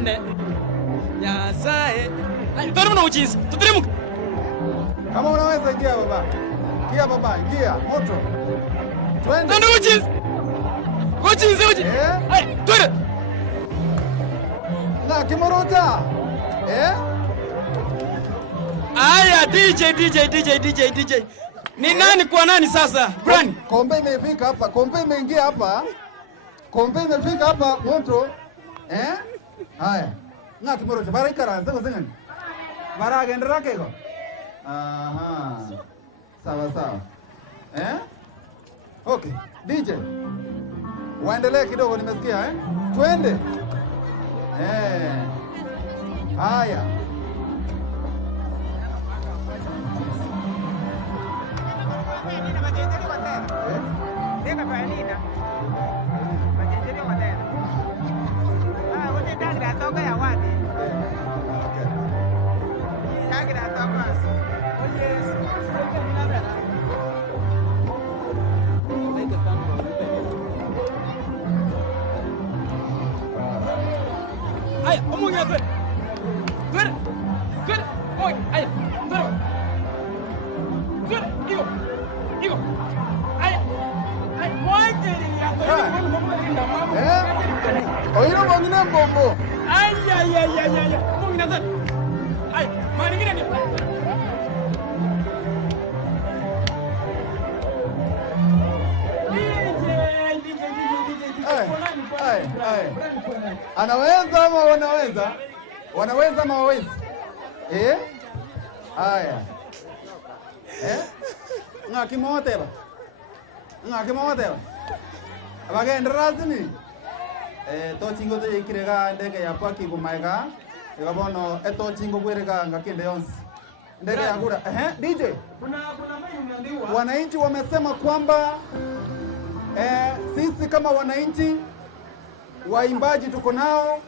twende. Nyasaye. Twende uchizi. Tuteremka. Kama unaweza ingia baba. Ingia baba, ingia. Moto. Twende. Twende uchizi. Uchizi. Twende. Na Kimorota. Aya, DJ. Ni nani kwa nani sasa? Brani. Kombe imefika hapa, kombe imeingia hapa. Kombe imefika hapa moto. Haya. Na Kimorota bara ikaranza kuzengani. Bara agendera kego. Aha. Sawa. Okay, DJ. Waendelee kidogo nimesikia Twende. Haya. Aya, omunya twende. Oi, aya. Twende. Iko. Aya. Moja ya Oiro mwingine mbombo. Aya. Mwingine twende. Aya, mwingine ni. Anaweza ama wanaweza? Wanaweza ama hawezi? Haya. Ngakimoteba. Abagendera zini. Tochingo to yikirega ndege ya paki kumaiga. Ikabono etochingo kwirega ngakinde yonsi. Ndege ya kura. DJ. Kuna maji umeambiwa. Wananchi wamesema kwamba sisi kama wananchi waimbaji tuko nao,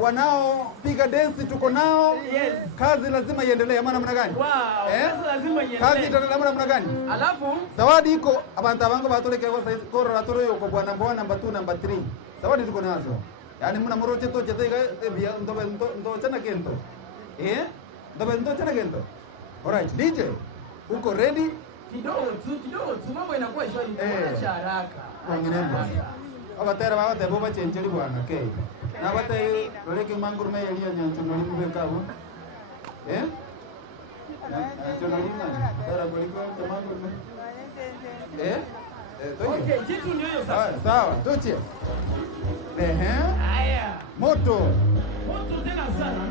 wanaopiga dance tuko nao. Yes. Kazi lazima iendelee ama namna gani? Wow. Kazi lazima iendelee. Kazi itaendelea namna gani? Alafu zawadi iko abantu abango batoleke kwa saizi korora toro yuko bwana mbona number 2 number 3. Zawadi tuko nazo. Yaani mna moroche to chete bia ndo chana kento. Ndo chana kento. Alright, DJ. Uko ready? Kidogo tu mambo inakuwa shwari kwa haraka. Wanginembo. Abatera babate boba chenjeri bwana okay. Na bate roleke mangurme elia nyancho no limbe kabo. Chonolima. Tara boliko mangurme. Okay, kitu ndio hiyo sasa. Sawa, tuchie. Haya. Moto Tena sana.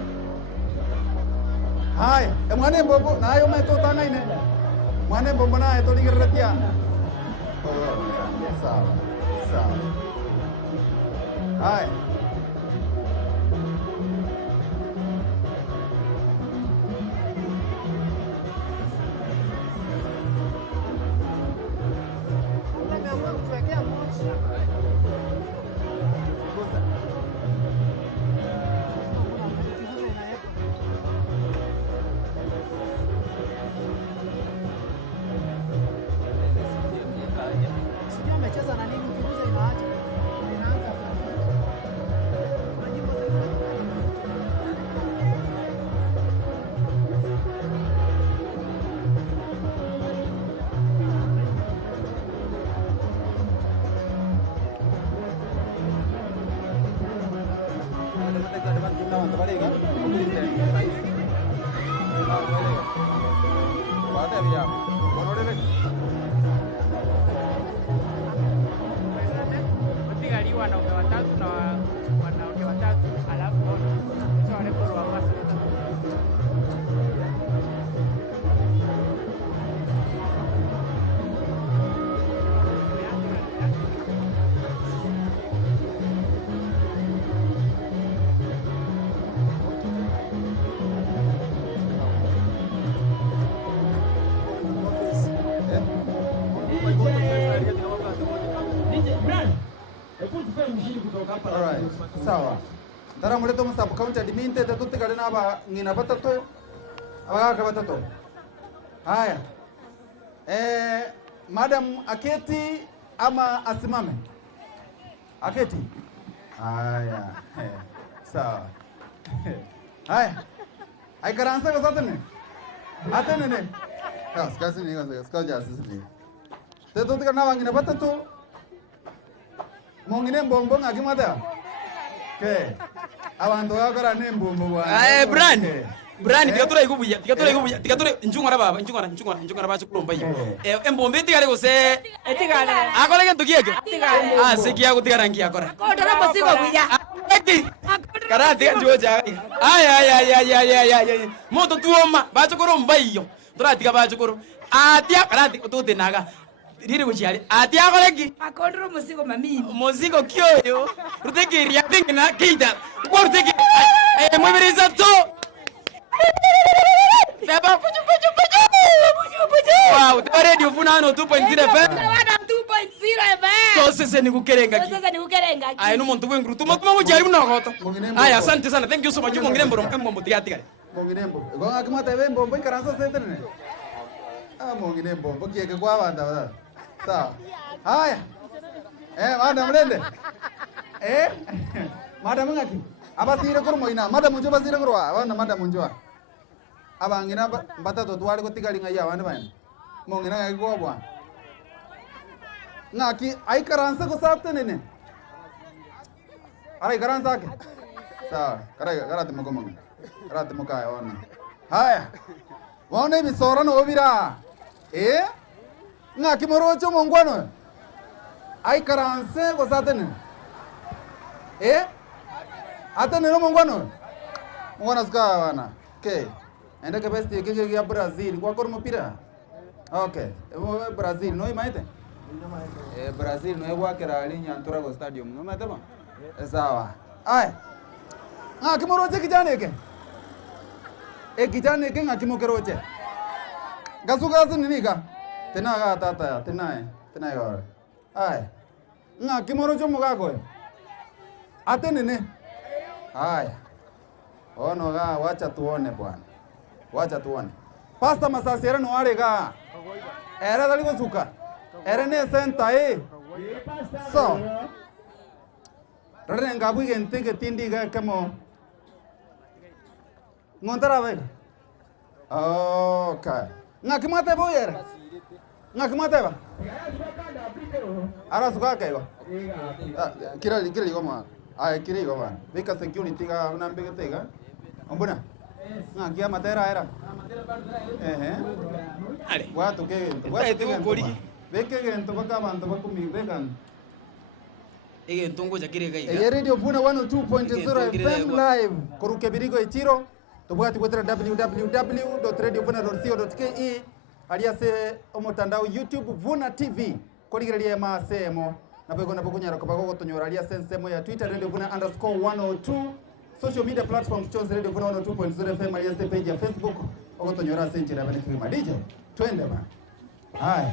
Haya, mwane bobo na ayo meto tana ine. Mwane bobo na ayo toligeratia. Sawa. Haya. Wanaume watatu na wanawake watatu, alafu rekodi wa basi. Alright, sawa. Tara muleto mo sub county admin te tutte kale na ba ngina batato. Abaga batato. Haya. Madam aketi ama asimame? Aketi. Haya. Sawa. Haya. Ai karansa ko satene. Atene ne. Skasi ni skaja sisi. Teto tika na wangina batatu. Mongine mbombo ngakimata. Ke. Abantu bakora nembombo bwa. Brand tigatura ikubuya tigatura njungora baba njungora bacho kulomba yi embombe tigare gose Etigale. akole ke tugieke sikia kutigarangia akora Kodora masigo buya. karati njoja ay moto tuoma bacho kuromba iyo turatiga bacho kuru atia karati tutenaga riri guchiari atia kolegi Akodoro masigo mami. mozigo kyoyo rutegeria tingina kita kortege mweberiza to Baba puju. Wow, the radio funano 2.0 FM. Wana 2.0 FM. So sasa nikukerenga. Ai no muntu wengru tu mwa jari mnogoto. Ai asante sana. Thank you so much. Mongine mbombo tigatigare. Mongine mbombo. Go akimata be mbombo ikaransa setene. Mongine mbombo kieke kwa banda bada. Sawa. Haya. Madam mlende. Madam ngaki. Abasire kurmo ina. Madam unjo basire kurwa. Wana madam unjo. Abangina batatu twali kutigalinga ya bana bana. Mongina ngaki kwa bwa. Ngaki ai karansa ko satene ne. Arai karansa ke. Sawa. Karate mokomonga. Karate mokaya wana. Haya. Wana bisora no obira. Ngaki morocho mongwano. Ai karanse ko satene. Atene no mongwano. Mongwana ska wana. Okay. Enda ke besti ke ya Brazil kwa kormo pira. Okay. Brazil no imaite. Brazil no ewa kera linya Anturago Stadium no maite ba. Sawa. Ai. Ngaki moroche kijane ke. Kijane ke ngaki mokeroche. Gasugasu nini ka? Tena ga tata tena ga. Ai. Ngaki morocho mugago. Atene ne. Ai. Ono ga wacha tuone bwana. Wacha tuone. Pasta masasiera no arega. Era dali ko suka. Era ne senta So. Rene ngabu gente que tindi ga kamo. Ngontara vega. Okay. Ngakimate boyer. Ngakimate ba. Ara suka kaiwa. Kira goma. Ai kiri goma. Bika security ga nambe tega. Ombuna. Ngakia matera era. Ale. Watu ke. Watu ke. Beke gento baka bantu bakumi bekan. Ege ntongo jakire gai. Radio Funa 102.0 FM live. Koruke birigo echiro. Tubwati kwetera www.radiofuna.co.ke. Aliase omotandao YouTube Vuna TV. Korigereria masemo. Napego napokunyara kopako gotonyora aliase nsemo ya Twitter Radio Vuna _102. Social media platforms chose Radio Vuna 102.0 FM aliase page ya Facebook. Ogotonyora senchira bani kima DJ. Twende ba. Hai.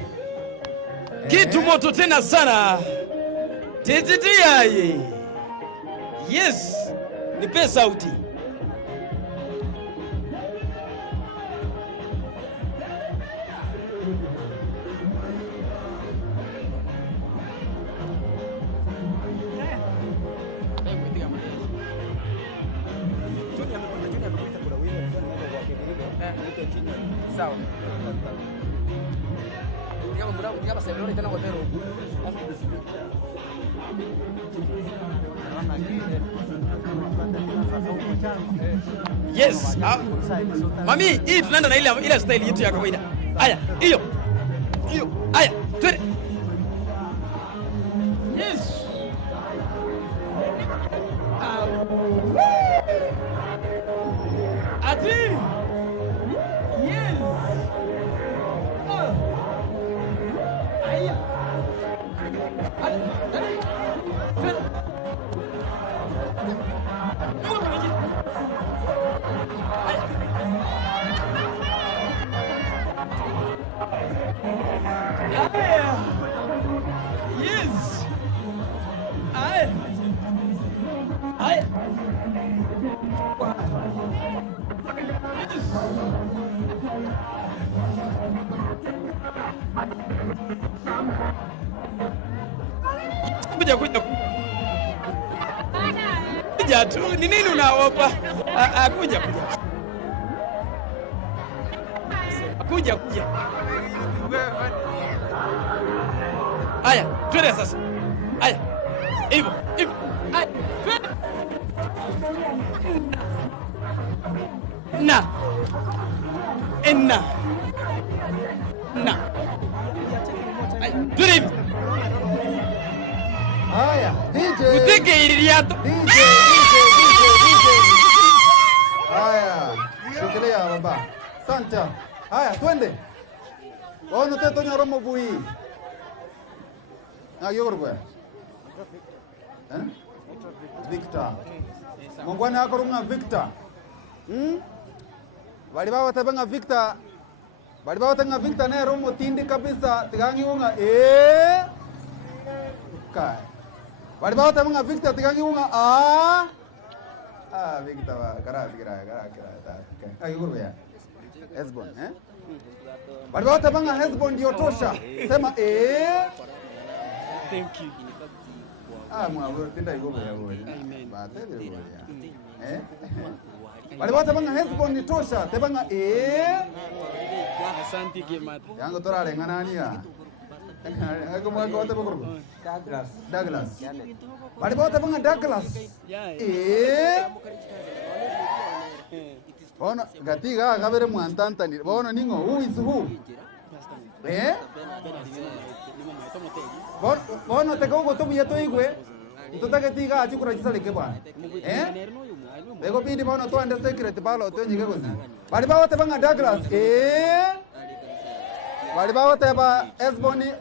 Kitu moto tena sana. Titiaye. Yes. Nipe sauti. Sawa. Yes. Mami, hii tunaenda na ile style yetu ya kawaida. Haya, hiyo. Haya, twende. Yes. Ati. Yes. Aya. Yes. Aya. Kuja. kuja tu. Ni nini unaogopa? Kuja. Kuja. Haya, twende sasa. Haya. Hivyo. Haya, twende. Na. Twende. Haya, DJ. Uteke ililiato. DJ. Haya, shikilia baba. Santa. Haya, twende. Ono teto nyoromo bui. Yogurwe. Victor. Mongwana akorunga Victor. Bali bawa tabanga Victor. Bali bawa tanga Victor ne romo tindi kabisa tigangi unga kai. Bali bawa tabanga Victor tigangi unga Victor wa kara ta. Yogurwe ya. Hezbon Bali bawa tabanga Hezbon ndio tosha. Sema Thank you. Mwago tinda yugo ya wewe. Bate wewe ya. Wale watu banga Hezbon ni tosha, tebanga Asante Gemata. Yango torale nganani ya. Ako mwago wote bokoro. Douglas. Wale watu banga Douglas. Bona gatiga gabere mwantanta ni. Bona ningo who is who? Bono te kogo to biyeto igwe tutake tiga achukura chisale ke bwana ego bidi bono to ande secret balo to nyige gozi bali bawo te banga Douglas bali bawo te ba Hezboni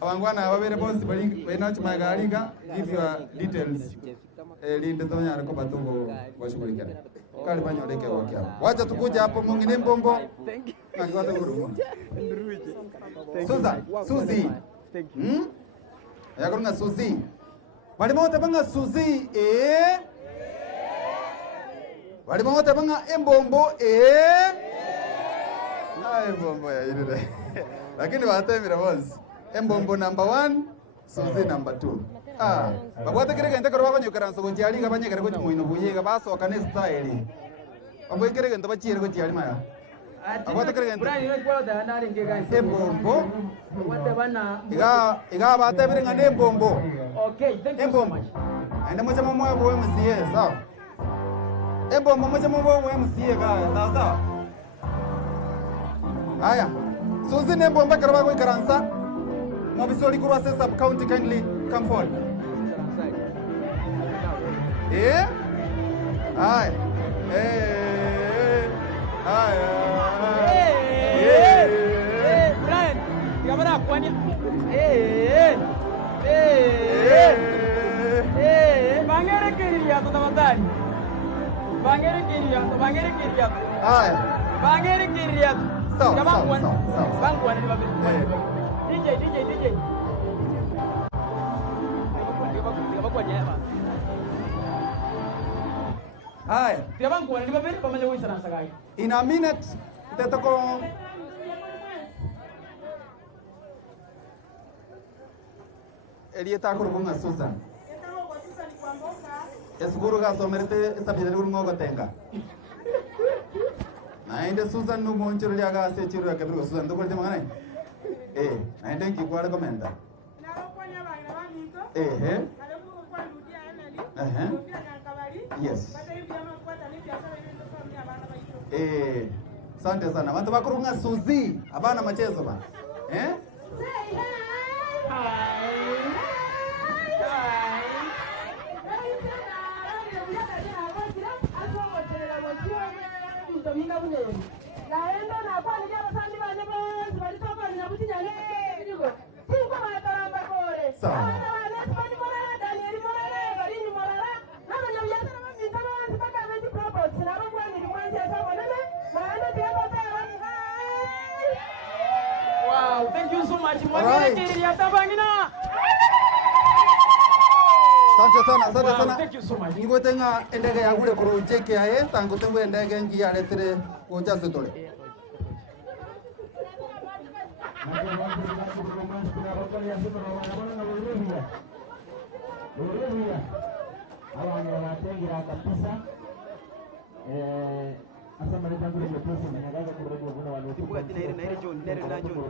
abangwana babere boss bali bena chuma gariga give your details linde to nyara ko batungo washughulika kali banyoleke wakia wacha tukuja hapo mwingine mbombo ngwata guru Suzy yakurunga Suzy bali mote banga Suzy bali mote banga embombo embombo ya ile lakini watemira boss embombo number 1 Suzy number 2 bagwata kirege ente korwa konyukara nso gochiali gabanyegere go chumuino buyega basoka ne style abwe kirege ento bachire gochiali maya bagwata kirege ente Brian ni kwa da na ringe guys. embombo Wate bana. iga batebire ngane embombo Okay, thank you so much. ende moja mwa bo MCA sawa embombo moja mwa bo MCA ga sawa haya Suzy ne embombo karwa go ikaransa Mobisoli Kurwa sub county kindly come forward. Haya. Brian, kamera kwani. Bangere kiria to tafadhali. Bangere kiria. Haya. Bangere kiria. Sawa. Bangwan ni babe. DJ. Haya. Bangwan ni babe pamoja na sana sagai. In a minute tetoko Elieta kurunga Susan. Esguru ga somerete sabire kurunga gotenga. Naende Susan no monchiro yaga se chiro yakabiro Susan to kurte mangana. Naende ki kwara komenda. Yes. Asante sana. Watu bakurunga Suzy, abana machezo bana. Wow, thank you so much. Alright. Asante sana. Thank you so much. Ngotenga endege ya gure kuru cheke aye tango tengo endege ngi ya letre kuja zitole. kali ya sema na Bolivia. Bolivia. Hawa ni wanatengira kabisa. Asa mereka kule mtosi mnyangaza kurudi kuna wale Kumbuka tena ile John, na John.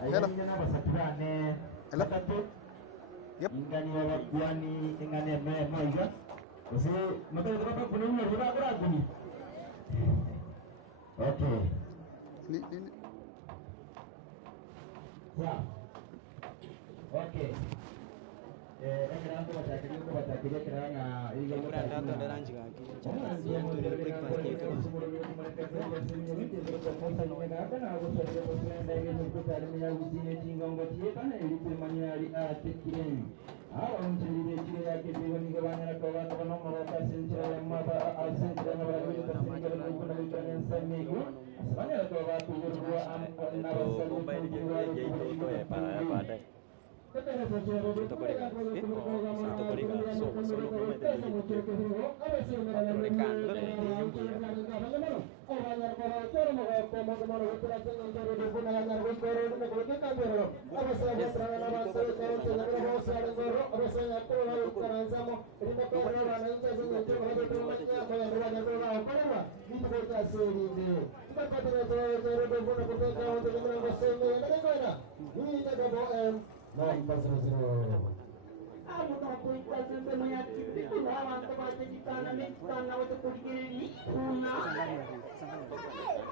Hello. Hello. Yep. Ingani ya wani ingani ya maiga. Kasi mata itu apa punya umur berapa ni? Okay. Ni. Ya. Okay. Enggak baca kiri kerana ini Kurang data ada ranji kaki. Dia tu dari breakfast ke itu. Aku tak boleh kasih menyakiti lawan kepada kita nanti karena waktu pergi ini punah.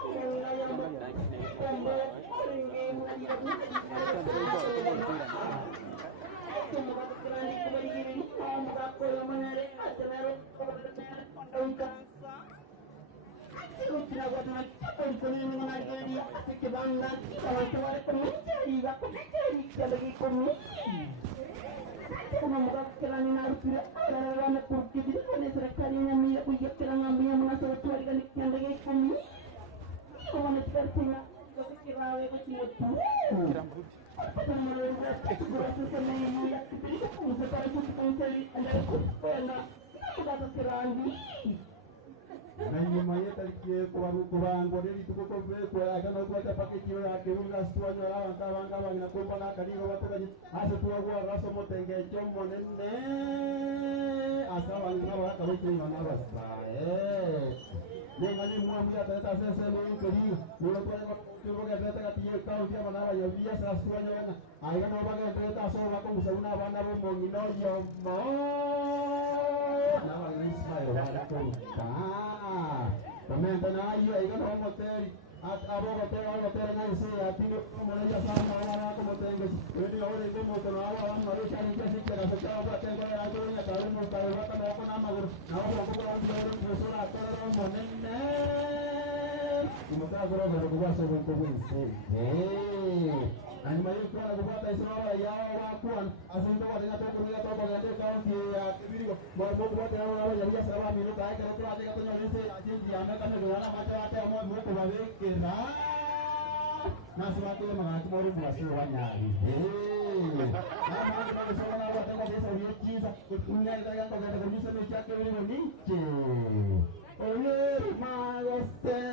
Yang pembuat tinggi tidak cuma kerana kembali ini kamu tak boleh menarik acara kepada Aku tidak buat macam pun menarik dia kebanggaan kalau keluar pencari aku mencari lagi komisi. Kena kerana harus tidak ada kursi di mana serakarinya mila punya kerana ambil menasal tuan dengan yang lagi kami. Kamu nak kerana kira kecil tu. Rasa senang mila kepilih kamu sekarang pun mencari anda kerana kita kerana Nanyi maya talikie kubang bodeli tuko komple kwa agano kwa tapake kiyo ya keunga stua nyola wanga na kumba na kali wa tukaji asa tuwa kwa raso motenge chombo nene asa wanga wa kabiki na basta Dengan ini muam kita tata sese lo kiri lo kwa tuwa kwa tata tiye kau dia mana ya via sa stua nyola aiga no baga tata so la ko musauna bana bo mongino yo mo na wa isma yo wa ko Comenta na aí que não vamos ter a boca tem algo ter na esse aqui como já sabe agora como tem eu digo olha como tô na água vamos ali já nem se quer essa água tem agora a dor na cara não tá levando na água na magro na água como lá do professor a toda a monena como tá agora eu vou passar um pouco isso Anima itu kalau buat Israel ya wakuan asal itu ada yang tahu kita tahu bagaimana kalau dia kiri mau buat yang orang jadi salah minum baik kalau tu ada katanya ini sih aja diambil kan negara macam ada mau kembali kira nah suatu yang mengaku baru buat semuanya nah kalau soalnya buat yang bisa biasa punya yang bagaimana bisa bisa kiri ini oleh master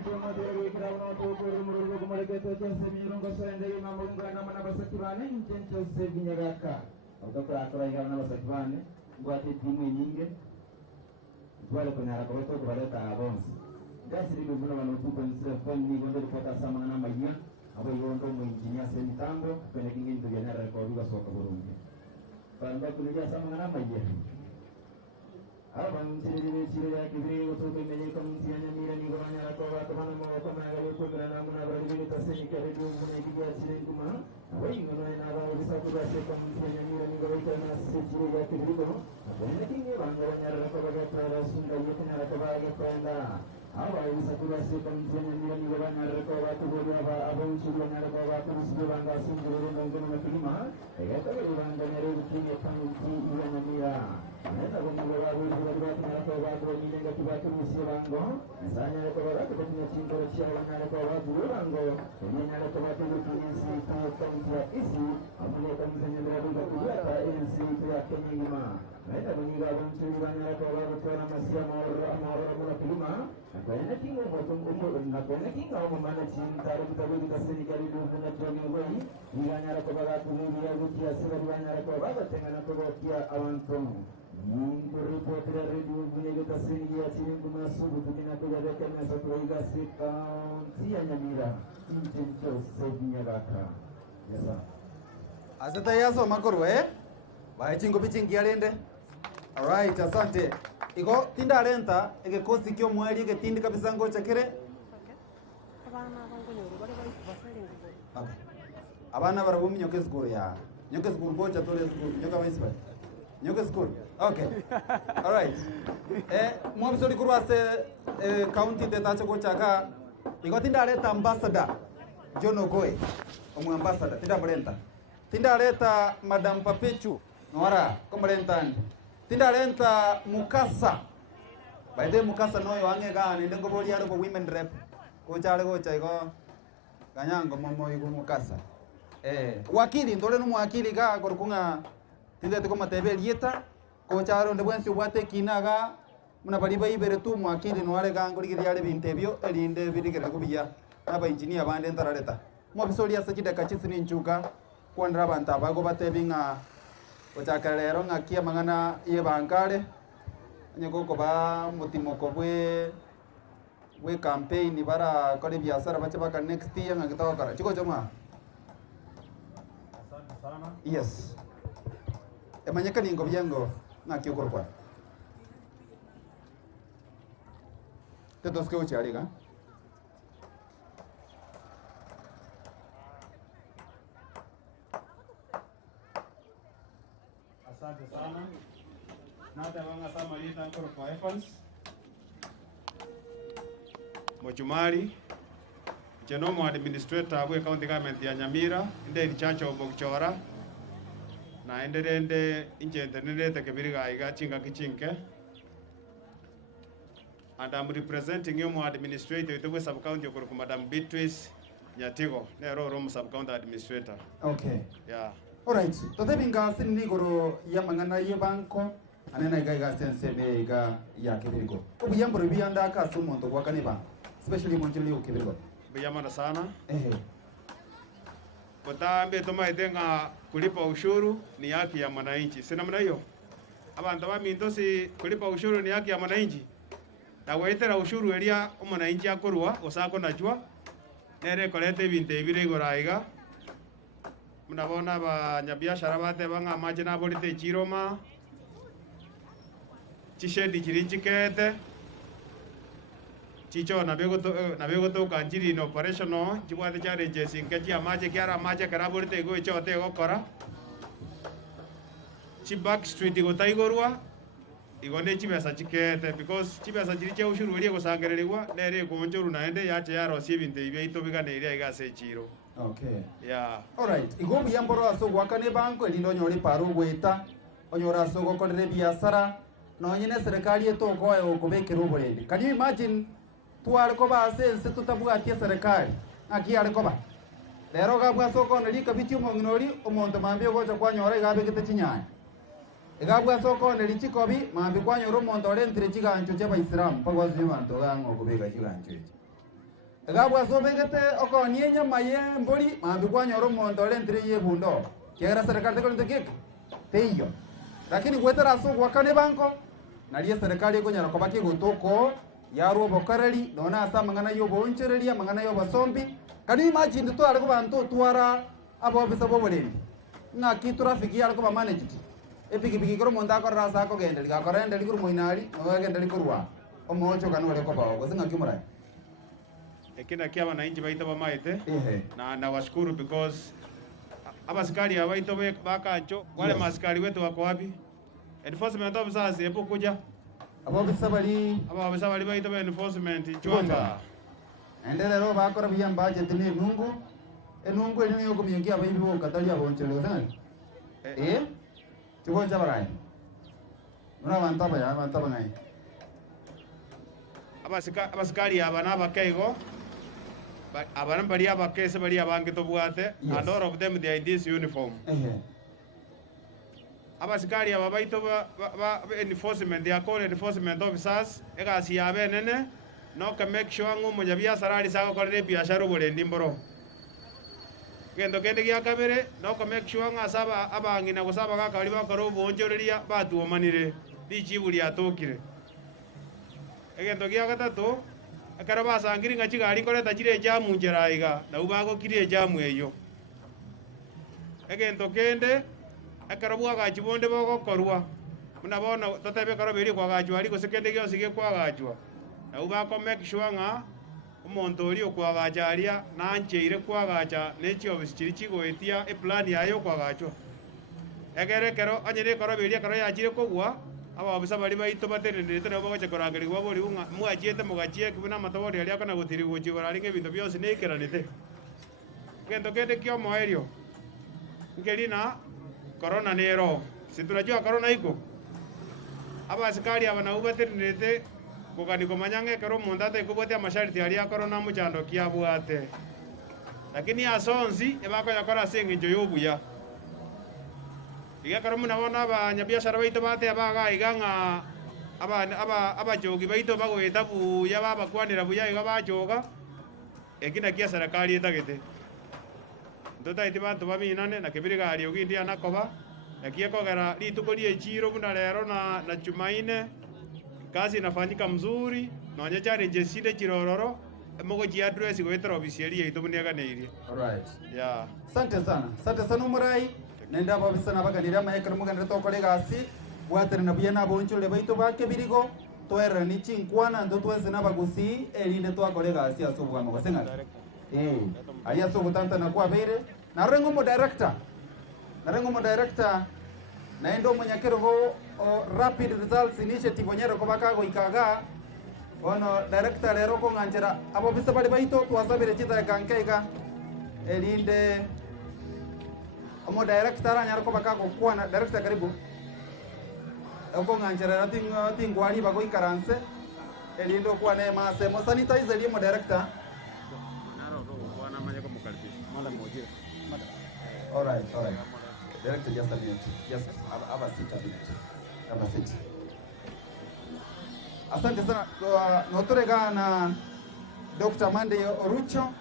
cuma dia berkira untuk guru kembali ke tujuan semirong kesulitan dari mamungkan nama bahasa Quran ini jenis sebinya raka untuk peraturan yang nama bahasa Quran buat timu ini buat penara kalau itu kepada tabons dan seribu bulan menutup pensiun ini untuk kota sama namanya apa yang untuk menginjinya sentitambo peningin tujuannya rekor juga suatu burungnya kalau kuliah sama namanya Abang ciri-ciri ya kibri untuk menjadi komisiannya mira ni goranya atau teman mau kemana itu kerana mana berada tasnya kiri dulu punya tiga ciri kuma. Apa yang mana ada bisa tugas komisiannya mira ni goranya kerana ciri ya kibri tu. Apa yang tinggi goranya atau bagai perasun dari kerana bagai penda. Apa bisa tugas komisiannya mira ni goranya atau batu bodoh apa abang suruhnya atau batu suruh bangga sumber dan kerana kelima. Ayat tu bangga nyari tinggi panggi ianya mira. Mereka mengelola buat mereka buat ini dengan kita misi banggo. Misalnya kalau kita punya cinta siapa yang ada buat banggo. Ini ada buat punya cinta tentang isi. Apalagi misalnya berada di provinsi itu ya Kenya. Mereka mengira mencuri banyak kalau berkorban masih amor pelima. Apa yang tinggal potong umur, apa yang tinggal memana cinta kita kita sendiri kali dulu punya jogi boy. Banyak kalau tu dia dia sudah banyak kalau dengan kalau dia awantung. Ini potret radio punya kita sendiri ya cium masuk bukan aku ada kena satu organisasi kauntianya mira. Injil Joseph Raka. Yes. Asante yaso makuru Bae chingo bichingi alende. Alright, asante. Iko tinda alenta ege kosi kyo mwali ege tindi kabisa ngocha kere. Okay. Abana barabu nyoke school ya. Nyoke school ngocha tole school. Nyoka waisba. Nyoke school. Okay. Alright. Mwabisori kurwase county de tacho ngocha ka. Iko tinda alenta ambassador. Jono Goe. Omu ambassador tinda alenta. Tinda aleta Madam Papechu. Nora, komarentan. Tinda alenta Mukasa. By the Mukasa noyo ange gani ndengo boli yaro ko women rep. Ko chale ko chai ko kanyango momo yugo Mukasa. Wakili ndole no wakili ga korkunga tinda ko matebe lieta ko charo ndebwensi wate kinaga muna bali bai bere tu wakili no ale ga ngori yale bintebyo elinde bidigere ko biya aba engineer bande ntaraleta. Mo bisoli asa kidaka chisini nchuka kwandra banta bago batebinga ochakalero ngakia mangana ye bankale nyoko ba mutimoko we campaign bara kole biashara bache baka next year ngakitawa kara chiko choma. Asante sana. Yes. Emanyeka ningo byango ngakio korwa teto uchi aliga. Asante sana. Nata wanga sama yita nkoro kwa Evans. Mochumari. Chenomo administrator we county government ya Nyamira. Inde in charge of Bogchora. Na ende inje ndenete kebiriga iga chinga kichinke. And I'm representing Yomo administrator with the sub county of Madam Beatrice Nyatigo. Nero Rome sub county administrator. Okay. Yeah. Alright, tote binga sinni goro ya mangana ye banko anena ga sensebe ga ya kibiriko. Ubiyambro biyanda ka sumonto wakane ba. Especially monjili ukibiriko. Biyamana sana. Kota mbe toma itenga kulipa ushuru ni haki ya mwananchi. Sina namna hiyo. Abantu bamindosi kulipa ushuru ni haki ya mwananchi. Na wetera ushuru elia mwananchi akorwa osako najwa. Nere kolete binte ibire goraiga. Mnabona abanyabiashara bate banga maje na bolite chiroma chishedi chirinchikete chicho na bego to kanjiri no operational chibwate cha rejesin kechi amaje kyara amaje karabolite go chote gokora chibak street go taigorwa igone chibesa chikete because chibesa chiriche ushuru elie gosangererwa nere konjoru naende yache yaro sibinte ibe itobigane iria igase chiro. Okay. Yeah. Alright. Igobi yamboro aso wakane banko elindo nyori paru gweta onyora aso gokorere biashara no nyine serikali eto koe okobekero oborende. Can you imagine tuare ko base se tutabwatie serikali aki are ko ba lero gabwa soko neli kabiti mongnori omonto mambio gocho kwanyora igabe kete chinyanya igabwa soko neli chikobi mambi kwanyoro monto rentre chigancho cha Islam pagwazi manto gango kobeka chigancho echi Gabwa sobegete okonie nyama ye mbori mambi kwanyoro monto rentre ye bundo kera serikali ko ndeke teyo lakini gwetera so wakane banko naliye serikali ko nyara ko baki gutoko yaro bokarali nona asa mangana yo bonchereria mangana yo basombi kani imagine to ariko bantu twara abo bisa boboleni na ki traffic yariko ba manage epiki koro monda ko rasa ko gende liga ko rende liguru moinali no gende likurwa omocho kanole ko bawo gosinga kimura Ekina kia wananchi baita ba maite na washukuru because abasikari abaito bakancho wale maskari wetu wako wapi enforcement officers epo kuja abo bisabali baita ba enforcement chwanga endelero bakora biyamba jetine nungu enungu elini yoko miyongia abayibo katalia bonchelo sana chibonja barai muna bantaba ngai abasikari abana bakaigo abana bali abakese bali abange tobwate and all of them they are in this uniform abasikari aba baito ba enforcement ya call enforcement officers egasi yabe nene no ka make sure ngo mo biashara ali sako korere biashara bolendi mboro gendo kende gya kabere no ka make sure nga saba abangina gusaba ka kali bakoro bonjoreria batuomanire dichibuli atokire egendo gya gatatu akara basangiri nga kigali koreta kire jamu njeraiga na ubago kire jamu eyo egendo kende akara bwaga kibonde boko korwa muna bona totabe karo biri kwa gajwa ali gosekende gyo sige kwa gajwa na ubako make sure nga umuntu oli okwa gajalia nancheire kwa gaja nechi obisiri kigoetia e plan yayo kwa gajwa egere kero anyere karo biri karo yachire kogwa aba obisa bali baito baterendete nabo bache korangeri gwa boli unga muachiete mugachie kibuna matobori ali akana gutiri guchigora linge bintu byose nekeranite gendo kende kyo moerio ngelina corona nero situnajua corona iko aba askari abana ubaterendete kugani komanyange kero mundate kubotea masharti ali ya corona muchando kiabwate lakini asonzi ebako yakora singinjo yobuya iga karo munabona abanyabiashara baito bate abaga iganga abajogi baito bagweta buya babakwanira buya iga bajoga ekina kia serikali etagete ndota iti bantu baminane na kibiriga ali ogindi anakoba yakie kogera litukoli echiro buna lero na Jumaine kazi inafanyika mzuri na wanya challenge side chirororo mogo ji address gwetera officially yetu bunyaga neiri. All right. Yeah. Asante sana umurai nenda babisana baganira mahekera muganda tokore gasi bwatere na buyana bonchule baito bake birigo twera ni chinkwana ndo twese nabagusi elinde twakore gasi asobwa magosenga ali asobo tanta na kwa bere na rengo mo director na endo mwenyakero ho rapid results initiative onyero ko bakago ikaga ono director lero ko nganjera abo bisa bali baito twasabire chita kankeka elinde mo director anyaro ko bakago kwana director karibu oko nganjera tingwali bago ikaranse elindo kwana mase mo sanitizer limo director all right director just a minute yes aba sita minute kama sita asante sana notorega na Dr. Monday Orucho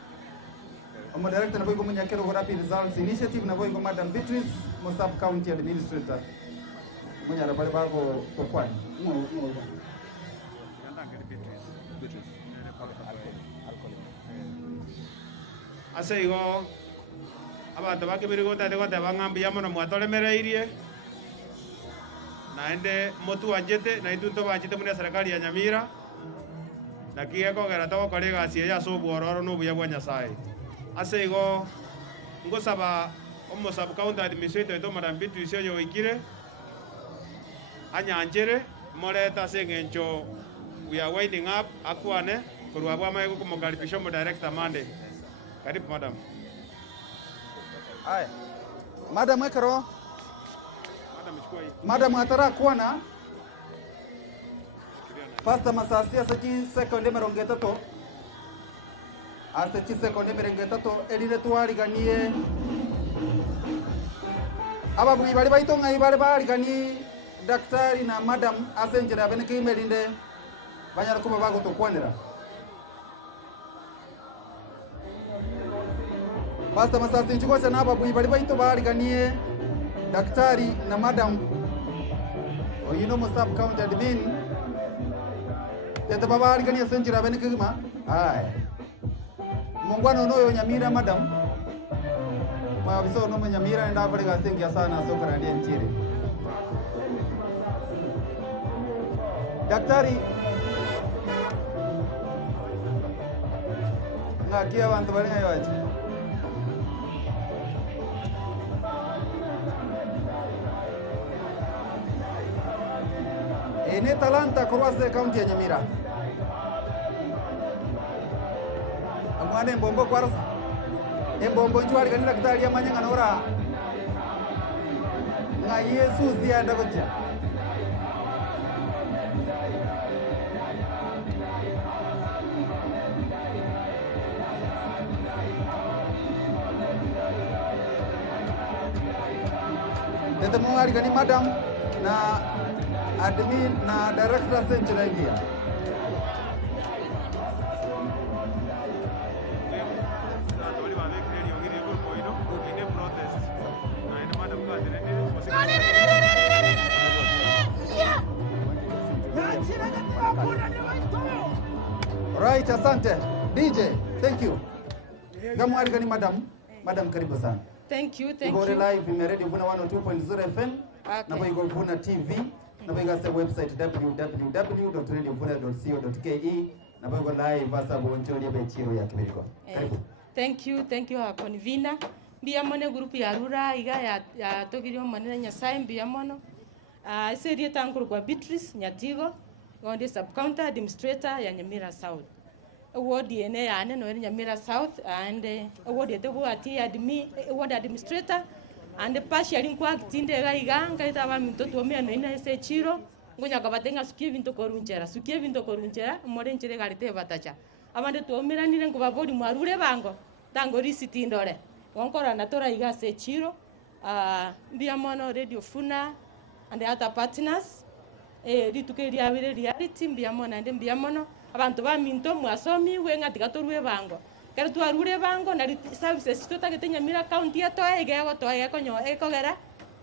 mo director na boigo munyakero go rapid results initiative na boigo Madam Beatrice mo sub county administrator munyara pale bago kokwani aseigo abantu bakibirigo tate gote bangambi yamono mwatolemereirie naende motu anjete na itunto banjete munia serikali ya Nyamira na kieko gera to kolega asie ya so bororo no buya bwa Nyasaye aseigo ngosaba omo sub county administrator to Madam Beatrice yo ikire anyanjere moreta sengencho we are winding up akwane kurwa bwa maiko kumkaribisha mo director Monday karibu madam. Aya. Madam ekero. Madam atara kwana. Pasta masasia sachi sekonde merongeta to. Arte chi sekonde merongeta to edire tuari ganie. Aba bui bali baito ngai bali gani daktari na madam asenjera beneke merinde. Banyara kuma bago to kwanera. Pasta masasi nchiko sana hapa bui bali baito bali ganie daktari na madam oyino mo sub county admin tete baba bali ganie senjira bene kigima hai mungwana noyo Nyamira madam ma biso no Nyamira nda bali ga sengia sana sokara ndiye nchire daktari ngakia abantu bali ngayoaje ene talanta kurwase county ya Nyamira amwane mbombo kwarsa embombo njwali kanila kitali ya manyanga nora nga Yesu zia ndagoja Tete mwari kani madam na admin na director Central India. Right, asante. DJ, thank you. Gamwari kani madam. Madam, karibu sana. Thank you. Iko live in Radio Vuna 102.0 FM. Na kwa iko Vuna TV. Na kwa iko website www.radiovuna.co.ke. Na kwa iko live asa boncho liebe chiro ya kibiriko. Karibu. Thank you Convina. Mbia mone group ya Rura iga ya togirio manene Nyasaye mbia mono. Serie tankuru kwa Beatrice Nyatigo. Ngondi sub counter administrator ya Nyamira South. Award ene ya ane no Nyamira South and award ete ko ati award administrator and partially kwa kitinde ga iganga itaba mitoto meno ina ese chiro ngonya kabatenga sukie vinto korunchera more nchere galite batacha abande tuomiranire ngo babodi mwarure bango tango risiti ndore wonkora na tora iga se chiro mbia mono Radio Funa and other partners ritukeria wire reality mbia mono and mbia mono abantu ba minto mwasomi wenga tigatorwe bango kero twarure bango na services tutagete Nyamira county ato egego to ekonyo ekogera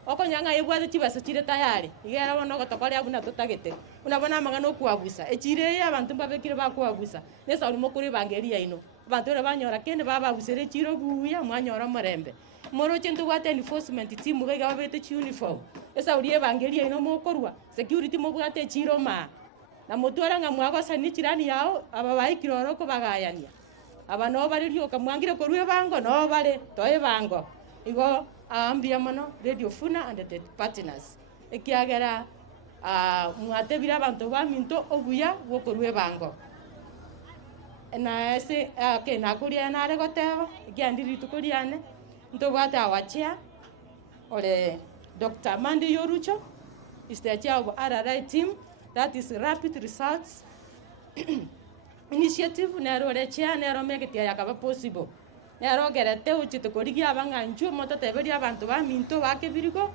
okonyanga ebwate chibasa chire tayari igera bono gotokore abuna tutagete unabona magano kuabusa echire abantu babekire bakuabusa nesa uri mokuri bangeria ino abantu re banyora kende baba busere chiro buya mwanyora morembe moro chintu gwate enforcement team gaiga babete chi uniform esa uri evangelia ino mokorwa security mobwate chiro ma na mutwara nga mwagosa ni chirani yao aba baikiroro ko bagayania aba no bari ryoka mwangire korwe bango no bari toye bango igo ambia mono Radio Funa and the partners ekiagera mwatebira abantu ba minto obuya gokorwe bango na ese ke na kuria na re goteo giandiri tukuriane nto bata wachia ole Dr. Mande Yorucho is the chair of RRI team. That is Rapid Results Initiative. Nero rechia nero make it yakaba possible. Nero gerete uchitukorigia abanganchu motateberi abantu ba minto bake birigo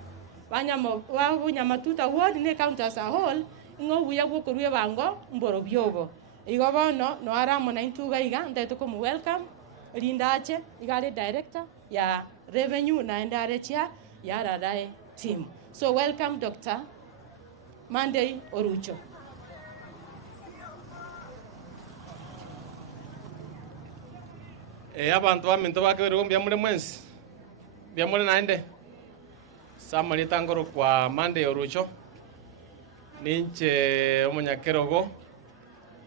banyamo nyamatuta ward ne count as a whole ngo buya gokorwe bango mboro byobo igo bono no aramo na intuga iga ndaito ko welcome Lindache igale director ya revenue na ndarechia ya RRI team. So welcome Dr. Monday Orucho. Abantu baminto bakebero byamule mwensi byamule naende samali tangoro kwa Monday Orucho ninche omunyakerogo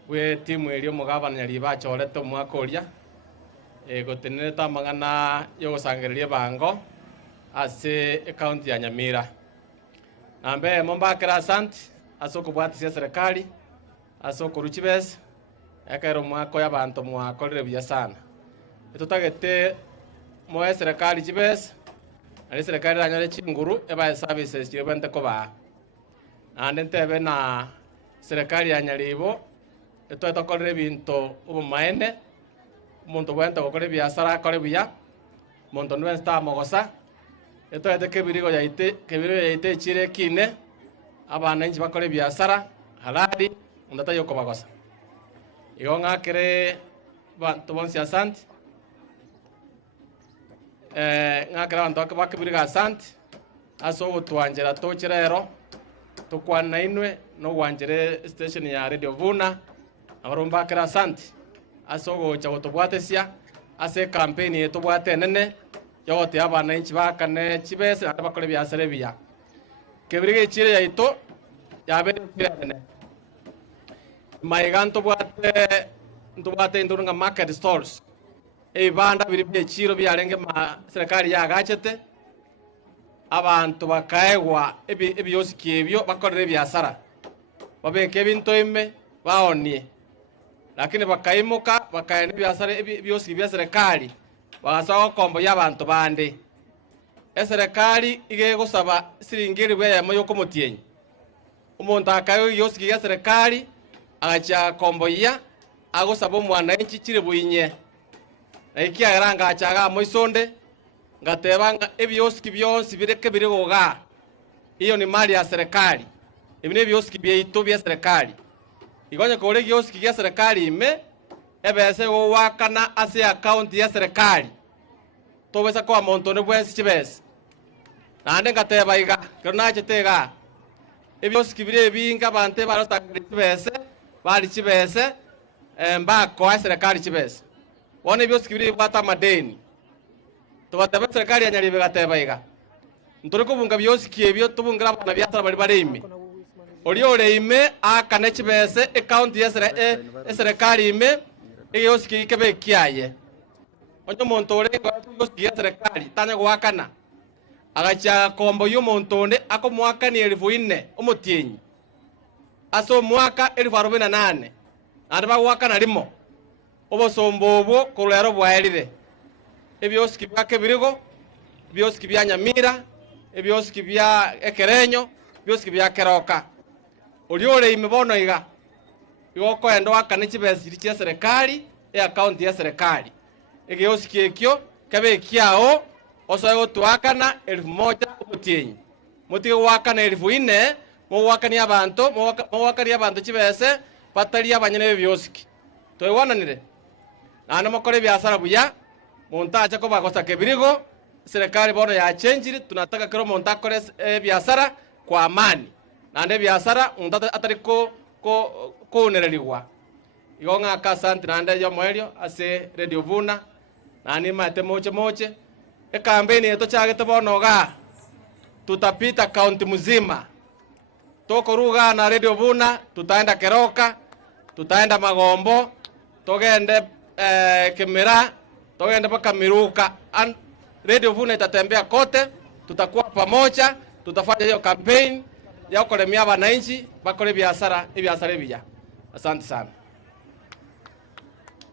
we timu elio mugabana nyali bachorete mwakoria gotenere tamangana yo gosangereria bango ase account ya Nyamira nambe mombakira asante asoko bwatisia serikali asoko ruchibes akairo mwako y'abantu mwakorere bya sana tutagete moye serikali chibes ali serikali ranyore chinguru eba services chibente ko ba ande ntebe na serikali ya Nyalibo etokorere binto ubumaene muntu bwente gukore biasara kore biya muntu nwe sta mogosa etoete kebirigo yaite chire kine abana inji bakore biasara halali ndata yoko bagosa iyo ngakere bantu bonsi asante ngakere bantu bakibiriga asante aso utwanjera tochirero tukwana inwe no wanjere station ya Radio Vuna abarumba kira asante asogo cha utobwatesia ase campaign yetu bwate nene yote abana inchi bakane chibese abakore byasere biya kebirige chire yaito yabe nene maiganto bwate ndurunga market stores ebanda biri chiro byarenge ma serikali yagachete abantu bakaegwa ebiyosiki ebyo bakorere byasara babeke binto ime baonie lakini bakaimuka bakaene byasara ebiyosiki bya serikali bagasaho kombo y'abantu bande serikali ige gusaba siringiri bya yamoyo komutienyi umuntu akayo yosiki ya serikali acha kombo ya agusaba umwana inchi chire buinye na ikiagaranga achaga moisonde ngatebanga ebiyosiki byonsi bireke birigoga hiyo ni mali ya serikali. Ibine bioski bieito bya serikali. Igonye kore bioski ya serikali ime ebese wo wakana ase account ya serikali. Tobesa kwa montone bwensi chibese. Nande ngateba iga, kirona chetega. Ebioski bire binga bante barota chibese, bali chibese, mbako ya serikali chibese. Wone ebioski bire bata madeni. Tubateba serikali anyalibe gateba iga. Ntoreko bunga bioski ebyo tubungira bana byatara bali barimi. Oliole ime akane chibese account ya serikali ime ebioski ikebe kiaye. Onyo montore kwa bioski ya serikali tanya gwakana. Agacha kombo yo montonde ako mwaka ni 1400 omotienyi. Aso mwaka 2048. Andaba gwakana limo. Obosombo obwo kolero bwaelire. Ebioski byake birigo, ebioski bya Nyamira, ebioski bya Ekerenyo, ebioski bya Keroka. Oliole imebono iga. Igoko endo akane chibesi ya serikali, account ya serikali. Egioski ekyo kabe kiao osoyo tuakana 1000 omotienyi. Mutige wakana 1400 mo wakani abantu, mo wakani abantu chibese patali abanyene bebioski. Toiwananire. Nana mokore biasara buya. Montaje ko bakosa kebirigo serikali bono ya change tunataka kero montakore biasara kwa amani. Nande biasara untata atari ko unereliwa. Igonga akasante nande yo mwelio ase Radio Vuna. Nani mate moche. Kampeni yetu chagete bonoga. Tutapita kaunti mzima. Toko ruga na Radio Vuna, tutaenda Keroka, tutaenda Magombo, togende Kemera, togende mpaka Miruka. Radio Vuna itatembea kote, tutakuwa pamoja, tutafanya hiyo campaign ya kulemea wananchi bakole biashara bija. Asante sana.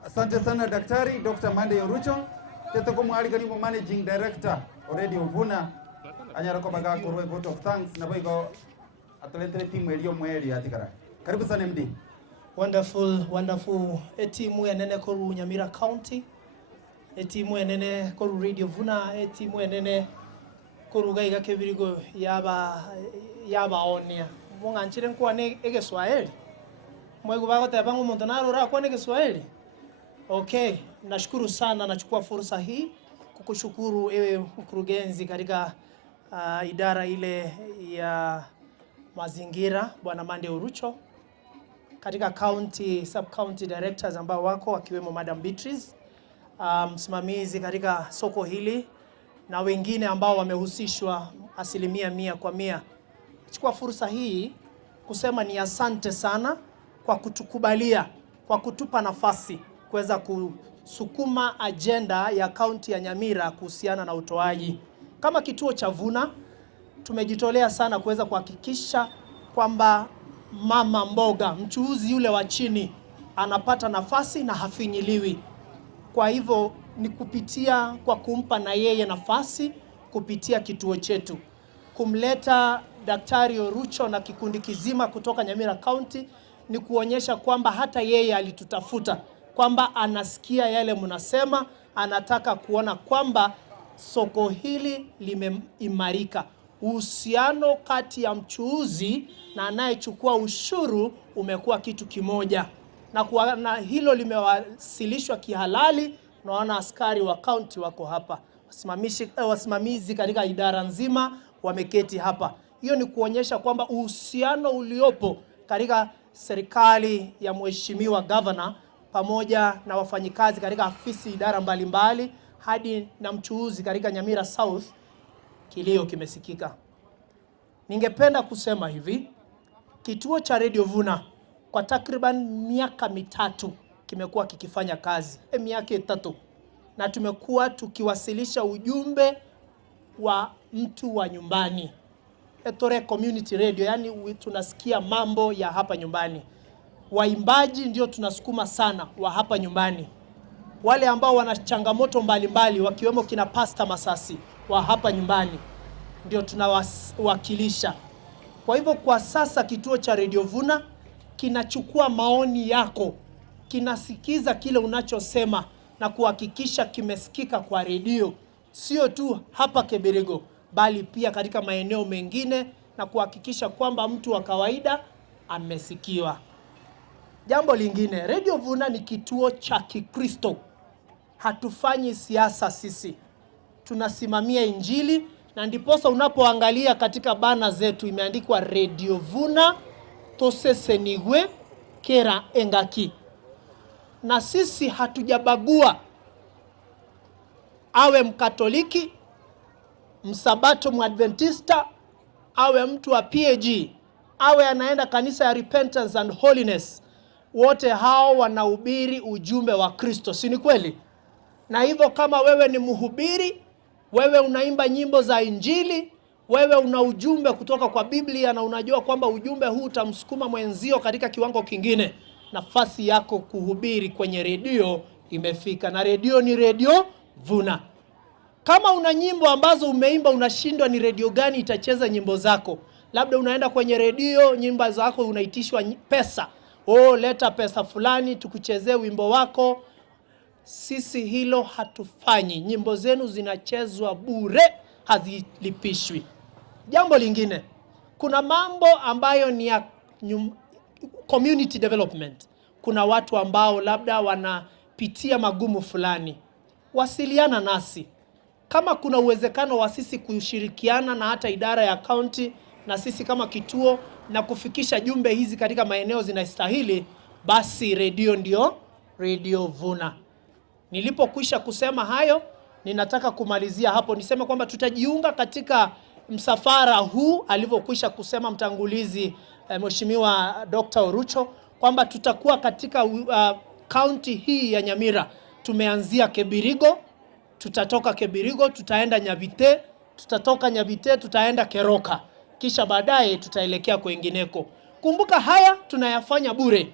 Asante sana Daktari Dr. Mande Orucho. Teto ko mwali kani managing director of Radio Vuna. Anyara ko baga ko vote of thanks na boigo atletere team elio mweli atikara. Karibu sana MD. Wonderful timu ya nene koru Nyamira County. Timu ya nene koru Radio Vuna, timu ya nene koru gaiga kebirigo yaba onia. Mwanga nchire kwa ne egeswahili. Mwego bago tabangu montonaro ra kwa ne egeswahili. Okay, nashukuru sana, nachukua fursa hii kukushukuru ewe mkurugenzi katika idara ile ya mazingira Bwana Mande Orucho, katika county sub county directors ambao wako wakiwemo Madam Beatrice, msimamizi katika soko hili na wengine ambao wamehusishwa 100%. Nachukua fursa hii kusema ni asante sana kwa kutukubalia, kwa kutupa nafasi kuweza kusukuma agenda ya kaunti ya Nyamira kuhusiana na utoaji. Kama kituo cha Vuna tumejitolea sana kuweza kuhakikisha kwamba mama mboga, mchuuzi yule wa chini anapata nafasi na hafinyiliwi. Kwa hivyo ni kupitia kwa kumpa na yeye nafasi kupitia kituo chetu. Kumleta Daktari Orucho na kikundi kizima kutoka Nyamira County ni kuonyesha kwamba hata yeye alitutafuta, kwamba anasikia yale mnasema, anataka kuona kwamba soko hili limeimarika. Uhusiano kati ya mchuuzi na anayechukua ushuru umekuwa kitu kimoja. Na hilo limewasilishwa kihalali. Naona askari wa county wako hapa. Wasimamizi katika idara nzima wameketi hapa. Hiyo ni kuonyesha kwamba uhusiano uliopo katika serikali ya mheshimiwa governor pamoja na wafanyikazi katika afisi idara mbalimbali hadi na mchuuzi katika Nyamira South, kilio kimesikika. Ningependa kusema hivi, kituo cha Radio Vuna kwa takriban miaka 3 kimekuwa kikifanya kazi. Miaka 3. Na tumekuwa tukiwasilisha ujumbe wa mtu wa nyumbani. Etore community radio, yani tunasikia mambo ya hapa nyumbani. Waimbaji ndio tunasukuma sana wa hapa nyumbani. Wale ambao wana changamoto mbalimbali wakiwemo kina Pastor Masasi wa hapa nyumbani ndio tunawakilisha. Kwa hivyo kwa sasa kituo cha Radio Vuna kinachukua maoni yako, kinasikiza kile unachosema na kuhakikisha kimesikika kwa redio, sio tu hapa Kebirigo bali pia katika maeneo mengine na kuhakikisha kwamba mtu wa kawaida amesikiwa. Jambo lingine, Radio Vuna ni kituo cha Kikristo. Hatufanyi siasa sisi. Tunasimamia Injili, na ndiposa unapoangalia katika bana zetu imeandikwa Radio Vuna tosesenigwe kera engaki. Na sisi hatujabagua awe Mkatoliki, Msabato, Mwadventista, awe mtu wa PAG, awe anaenda kanisa ya Repentance and Holiness. Wote hao wanahubiri ujumbe wa Kristo, si ni kweli? Na hivyo kama wewe ni mhubiri, wewe unaimba nyimbo za Injili, wewe una ujumbe kutoka kwa Biblia na unajua kwamba ujumbe huu utamsukuma mwenzio katika kiwango kingine, nafasi yako kuhubiri kwenye redio imefika, na redio ni Radio Vuna. Kama una nyimbo ambazo umeimba unashindwa ni redio gani itacheza nyimbo zako, labda unaenda kwenye redio, nyimbo zako unaitishwa pesa, leta pesa fulani tukuchezee wimbo wako. Sisi hilo hatufanyi. Nyimbo zenu zinachezwa bure, hazilipishwi. Jambo lingine, kuna mambo ambayo ni ya community development. Kuna watu ambao labda wanapitia magumu fulani. Wasiliana nasi. Kama kuna uwezekano wa sisi kushirikiana na hata idara ya county na sisi kama kituo na kufikisha jumbe hizi katika maeneo zinastahili, basi redio ndio Radio Vuna. Nilipokwisha kusema hayo, ninataka kumalizia hapo. Niseme kwamba tutajiunga katika msafara huu alivyokwisha kusema mtangulizi Mheshimiwa Dr. Orucho kwamba tutakuwa katika county hii ya Nyamira. Tumeanzia Kebirigo, tutatoka Kebirigo tutaenda Nyabite, tutatoka Nyabite tutaenda Keroka, kisha baadaye tutaelekea kwengineko. Kumbuka haya tunayafanya bure.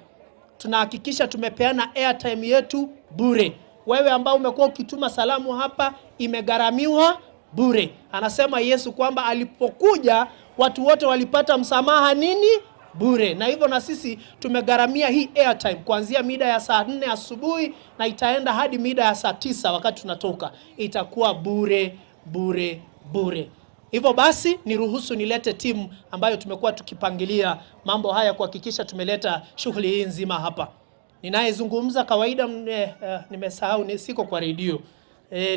Tunahakikisha tumepeana airtime yetu bure. Wewe ambao umekuwa ukituma salamu hapa, imegharamiwa bure. Anasema Yesu kwamba alipokuja watu wote walipata msamaha nini? Bure. Na hivyo na sisi tumegharamia hii airtime kuanzia mida ya saa 4 asubuhi na itaenda hadi mida ya saa 9 wakati tunatoka. Itakuwa bure, bure, bure. Hivyo basi niruhusu nilete timu ambayo tumekuwa tukipangilia mambo haya kuhakikisha tumeleta shughuli hii nzima hapa. Ninayezungumza kawaida nimesahau siko kwa redio.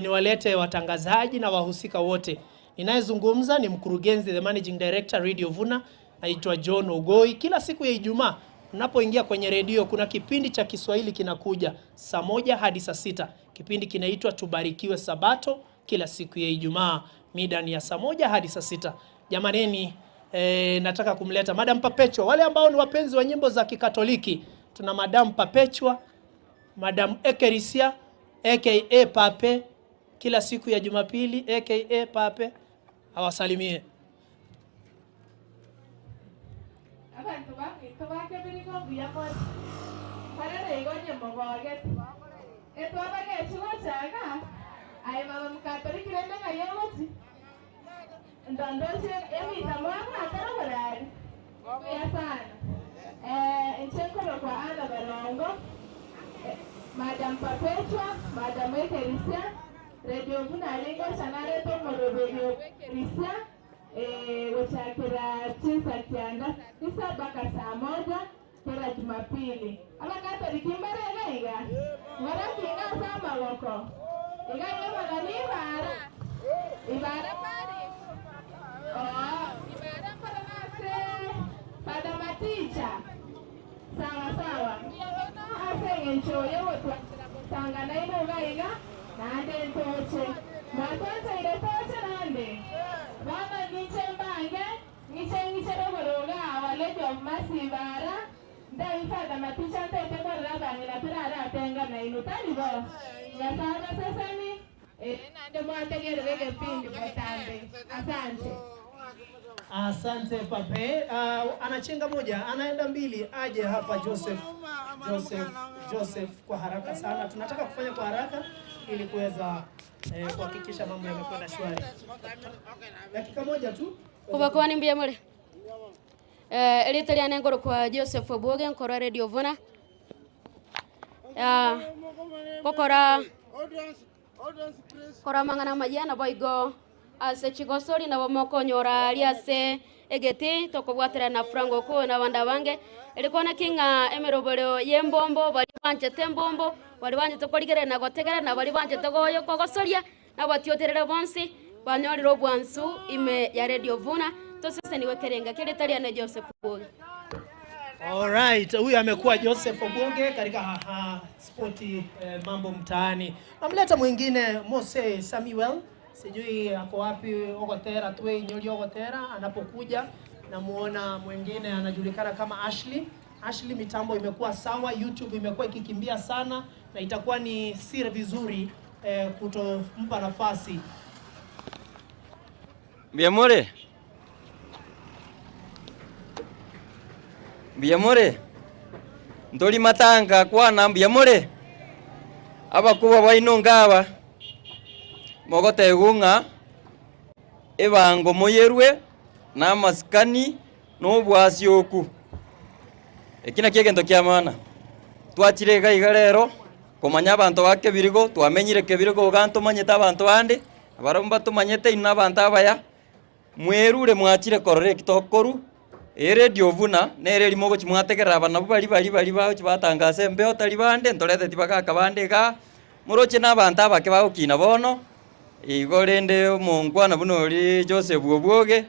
Niwalete watangazaji na wahusika wote. Ninayezungumza ni mkurugenzi, the managing director Radio Vuna, naitwa John Ogoi. Kila siku ya Ijumaa unapoingia kwenye redio kuna kipindi cha Kiswahili kinakuja saa 1 hadi saa 6. Kipindi kinaitwa Tubarikiwe Sabato, kila siku ya Ijumaa mida ni ya saa 1 hadi saa 6. Jamaneni, nataka kumleta Madam Perpetua. Wale ambao ni wapenzi wa nyimbo za Kikatoliki, tuna Madam Perpetua, Madam Ekerisia aka Pape, kila siku ya Jumapili aka Pape. Awasalimie. Abantu bakitobake biriko buyako parere igonye mogoget etwabage chiwachaga ai baba Mkatoliki rende ngayoti ndandose emita mwana atarabarari ya sana enchekolo kwa ana balongo Madam Perpetua, Madam Ekerisia, Radio Vuna lingo sanare to moroberio Ekerisia wachakira chisa kianda isa baka saa 1 kila Jumapili. Abakatoliki mbere iga ngara kinga sama woko iga yema ni ibara pari ibara para nase pada maticha sawa ase ngencho yewo tangana ino gaiga nande ntoche matoche ile toche nande bana niche mbange niche rogoroga awalejo masibara ndai fada maticha tete kwa raba ni lapira atenga na ino tani bo ya sana sasa ni nande mwategere wege pindi mtambe. Asante. Asante Pape. Anachenga moja, anaenda mbili, aje hapa Joseph kwa haraka sana. Tunataka kufanya kwa haraka ili kuweza kuhakikisha mambo yamekwenda shwari. Dakika moja tu. Kubakwa ni mbia mole. Elitalia nengoro kwa Joseph Oboge nkora Radio Vuna. Kora mangana majana boigo ase chigosori na bomoko nyora aliase egeti tokobwatera na Frango ko na banda bange elikona kinga emerobero yembombo bali banchete mbombo bali banchete koligere na gotegera na bali banchete goyo kogosoria na batioterere bonsi banyoriro bwansu ime ya Radio Vuna tosese ni wekerenga kile talia na Joseph Boge. Alright, huyu amekuwa Joseph Boge katika sporti mambo mtaani. Namleta mwingine Mose Samuel, sijui ako wapi Ogotera tuwe Nyoli Ogotera anapokuja. Namuona mwingine anajulikana kama Ashley. Ashley, mitambo imekuwa sawa, YouTube imekuwa ikikimbia sana na itakuwa ni siri vizuri kutompa nafasi. Biamore ndoli matanga kwana biamore abakuba bainongaba mogote gunga ebango moyerwe na maskani no bwasioku ekina kiegento kia mana twachire gaiga rero komanya abantu bake birigo twamenyire kebirigo ganto manyeta abantu bande abaromba tumanyete ina abantu abaya mwerure mwachire korore kitokoru Radio Vuna nere limogo chimwategera abana bali bawo chibatangase mbeo tali bande ntorete tibakaka bande ga muroche n'abantu abake bagukina bono igorende omongwana buno oli Joseph Boge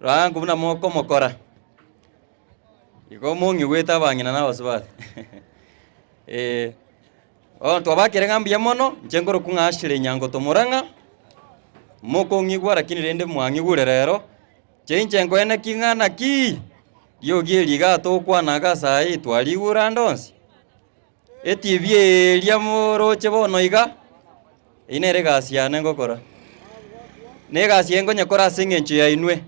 rangu buna moko mokora igo mongi weta bangina n'abasubate twabakere ngambia mono njengoro kungashire nyango tomoranga moko ngigwa lakini rende mwangigure rero chenjengo ene kingana ki yogi gato kwana gasai twaligura ndonsi etibye lya moroche bono iga inere gasiane ngokora ne gasiengo nyakora singenche ya inwe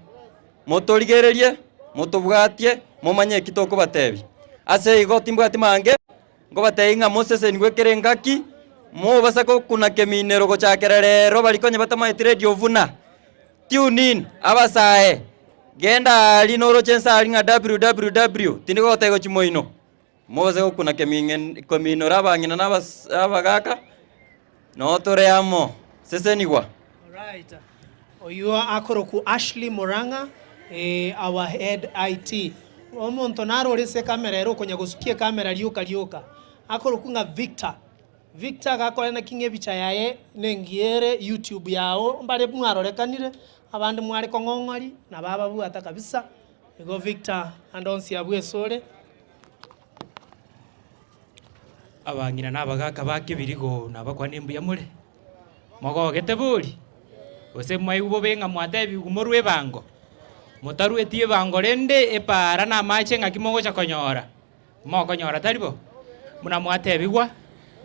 motorigererie motobwatie momanye kitoko batebi ase igo timbwati mange ngo bateinga Moses nigwekere ngaki mo basako kuna keminero gochakerero balikonye batama Radio Vuna tune in abasae genda linoro chensa alinga www tinigo tego chimoino moze kuna kemino rabangina nabagaka no toreamo sesenigwa. Alright, oyua akoroku Ashley Moranga our head IT omonto naro lese kamera ero konya gusukie kamera liuka akoroku nga Victor gakora na kinge bicha yaye nengiere YouTube yao mbale mwarorekanire abandi mwari kongongori na baba buata kabisa igo Victor andonsi abwesore abangina nabagaka bake birigo nabakwa nimbu ya mure mogogete buri ose mwaigubo benga mwatebi gumorwe bango motaru etie bango rende epara na mache ngakimogo cha konyora mokonyora taribo muna mwatebigwa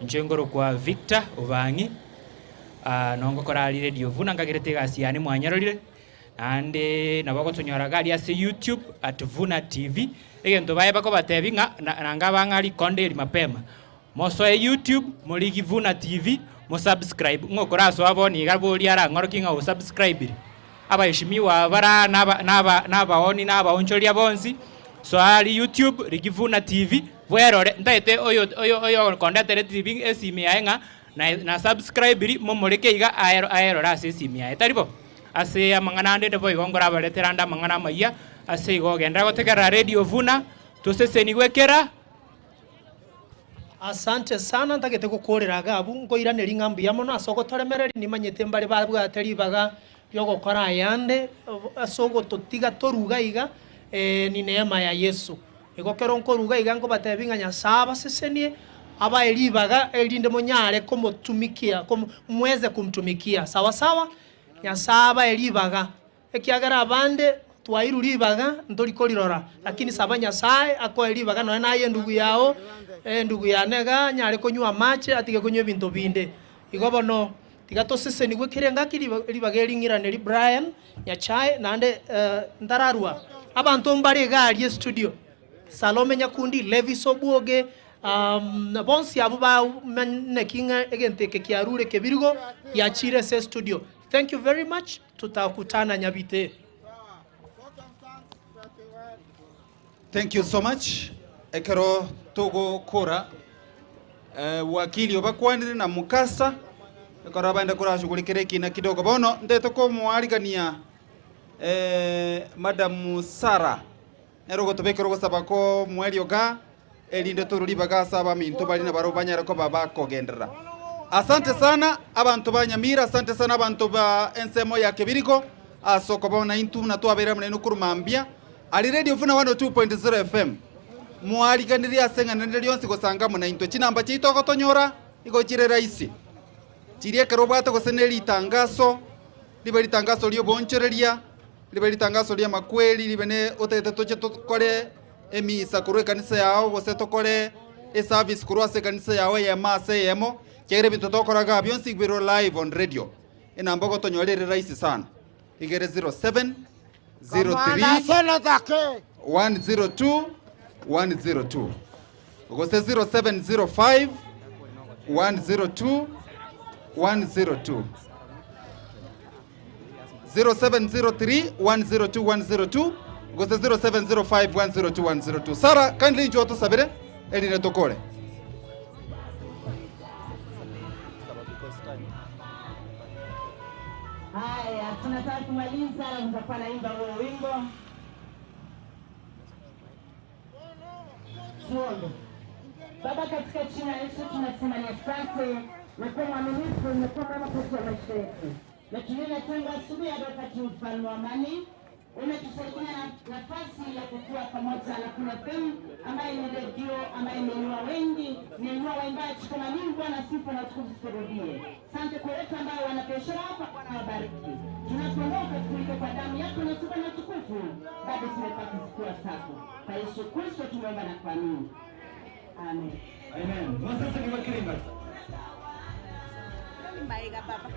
nchengoro kwa Victor Obangi nongo korali Radio Vuna ngagirete gasiane mwanyarorire ande nabako tonyora gali ase YouTube @Vuna TV egento baye bako batebinga nanga bangari konderi mapema moso e YouTube moligi Vuna TV mo subscribe ngokora so aboni garboli ara ngorokinga o subscribe abayishimiwa bara naba oni naba onchoria bonsi so ali YouTube ligi Vuna TV bwerore ndaite oyo kondatere TV esimi yaenga na subscribe momoreke iga aero rase simi ya taribo ase amangana ande boy gongora bareteranda mangana maiya ase igo genda gotegera Radio Vuna toseseni gwekera. Asante sana ndagete gukorera gabu ngoirane ringambu ya mono asoko toremereri nimanyete mbare babwateri baga yogokora yande asogo totiga toruga iga ni neema ya Yesu igokero nkoruga iga ngo batebinga nyasaba sesenie aba elibaga elinde monyare komotumikia mweze kumtumikia sawa sawa nyasaba elibaga ekiagara abande twairu libaga ndoli kolirora lakini saba nyasaye ako elibaga no naye ndugu yao ndugu yanega nyare konywa mache atige konywa bintu binde igobono tigato sese ni gwekirenga kilibaga elingirane li Brian nyachae nande ndararwa abantu mbare gali studio Salome Nyakundi Levi Sobuoge bonsi abuba nekinga egenteke kiarure kebirigo yachire se studio. Thank you very much. Tutakutana Nyabite. Thank you so much. Ekero togo kora wakili obakwandire na mukasa ekoro abande kora shugulikire kina kidogo bono ndeto ko mwarigania Madam Sara erogo tobekero gosaba ko mweri oga elinde tururi bagasaba minto bali na baro banyara ko baba kogendera. Asante sana abantu ba Nyamira, asante sana abantu ba ensemo ya Kebiriko asoko bona intu na twabera mune kurumambia ali radio Vuna 102.0 FM mwali kandiria senga nendeli yonse gosanga muna into chinamba chito gotonyora igochire raisi chirie karobata goseneli tangaso libali tangaso lyo bonchereria libali tangaso lya makweli libene otete toche tokore emisa kurwe kanisa yao gose tokore e service kurwase kanisa yao ya mase yemo kere bintu tokoraga byonsi biro live on radio enamba gotonyolere raisi sana igere 07 03 102 102 gose 0705 102 102 0703 102 102 gose 0705 102 102. Sara, kindly njoo tusabire eline tokole. Haya, tunataka kumaliza na mtakuwa naimba huo wimbo. Tuombe. Baba, katika jina la Yesu tunasema ni asante na kwa mwaminifu umekuwa mwema katika maisha yetu. Na tunaenda tangu asubuhi hadi wakati mfalme wa amani. Umetusaidia nafasi ya kukua pamoja na Kuna FM ambaye ni redio ambaye imeinua wengi, imeinua waimbaji kama mimi. Bwana, sifa na utukufu turudie. Asante kwa wote ambao wana biashara hapa, Bwana wabariki. Tunakuomba kuliko kwa damu yako na sifa na utukufu bado tumepata zikiwa safi. Kwa Yesu Kristo tumeomba na kuamini. Amen. Amen. Sasa ni wakirimba. Mbaiga baba.